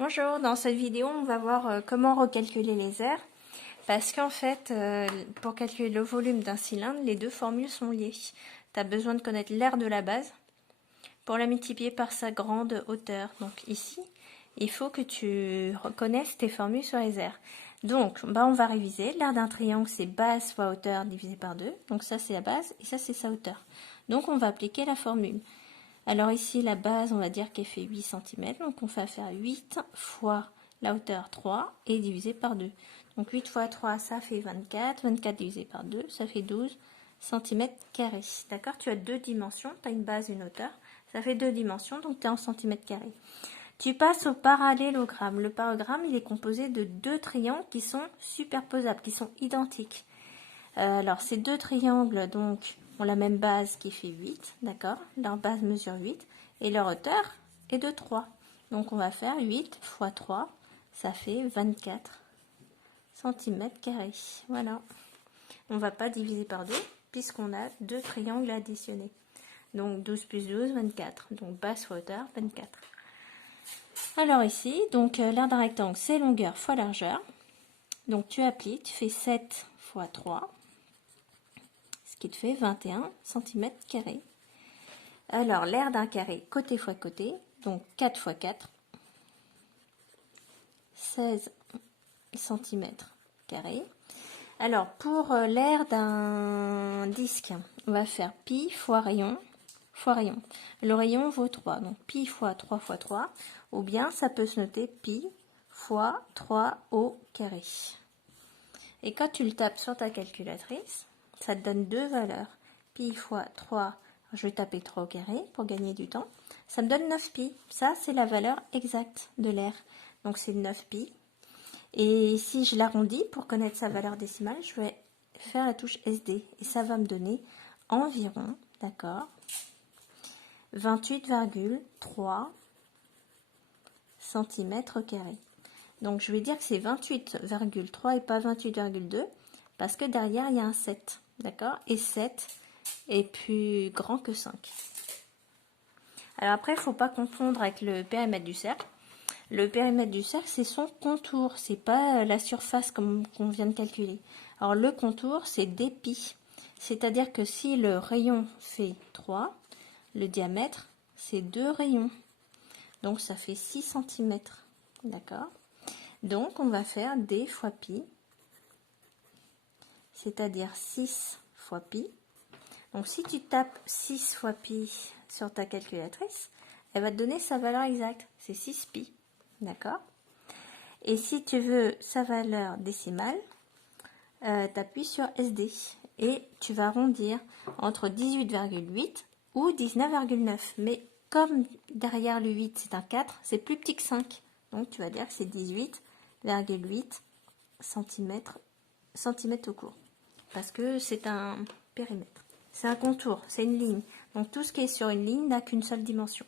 Bonjour, dans cette vidéo on va voir comment recalculer les aires parce qu'en fait pour calculer le volume d'un cylindre les deux formules sont liées. Tu as besoin de connaître l'aire de la base pour la multiplier par sa grande hauteur. Donc ici il faut que tu reconnaisses tes formules sur les aires. Donc on va réviser. L'aire d'un triangle c'est base fois hauteur divisé par 2. Donc ça c'est la base et ça c'est sa hauteur. Donc on va appliquer la formule. Alors ici, la base, on va dire qu'elle fait 8 cm. Donc on va faire 8 fois la hauteur 3 et divisé par 2. Donc 8 fois 3, ça fait 24. 24 divisé par 2, ça fait 12 cm². D'accord? Tu as deux dimensions. Tu as une base et une hauteur. Ça fait deux dimensions, donc tu es en cm². Tu passes au parallélogramme. Le parallélogramme, il est composé de deux triangles qui sont superposables, qui sont identiques. Alors, ces deux triangles, donc, ont la même base qui fait 8, d'accord? Leur base mesure 8 et leur hauteur est de 3. Donc, on va faire 8 fois 3, ça fait 24 cm². Voilà. On ne va pas diviser par 2 puisqu'on a deux triangles additionnés. Donc, 12 plus 12, 24. Donc, base fois hauteur, 24. Alors ici, donc l'aire d'un rectangle, c'est longueur fois largeur. Donc, tu appliques, tu fais 7 fois 3. Qui te fait 21 cm². Alors, l'aire d'un carré, côté fois côté, donc 4 fois 4, 16 cm². Alors, pour l'aire d'un disque, on va faire pi fois rayon, fois rayon. Le rayon vaut 3, donc pi fois 3 fois 3, ou bien ça peut se noter pi fois 3 au carré. Et quand tu le tapes sur ta calculatrice, ça te donne deux valeurs. Pi fois 3, je vais taper 3 au carré pour gagner du temps. Ça me donne 9 pi. Ça, c'est la valeur exacte de l'aire. Donc, c'est 9 pi. Et si je l'arrondis pour connaître sa valeur décimale, je vais faire la touche SD. Et ça va me donner environ, d'accord, 28,3 cm². Donc, je vais dire que c'est 28,3 et pas 28,2 parce que derrière, il y a un 7. D'accord? Et 7 est plus grand que 5. Alors après, il ne faut pas confondre avec le périmètre du cercle. Le périmètre du cercle, c'est son contour. C'est pas la surface comme qu'on vient de calculer. Alors, le contour, c'est dpi. C'est-à-dire que si le rayon fait 3, le diamètre, c'est 2 rayons. Donc, ça fait 6 cm. D'accord? Donc, on va faire d fois pi, c'est-à-dire 6 fois pi. Donc, si tu tapes 6 fois pi sur ta calculatrice, elle va te donner sa valeur exacte. C'est 6 pi. D'accord? Et si tu veux sa valeur décimale, tu appuies sur SD. Et tu vas arrondir entre 18,8 ou 19,9. Mais comme derrière le 8, c'est un 4, c'est plus petit que 5. Donc, tu vas dire que c'est 18,8 cm au court. Parce que c'est un périmètre. C'est un contour, c'est une ligne. Donc tout ce qui est sur une ligne n'a qu'une seule dimension.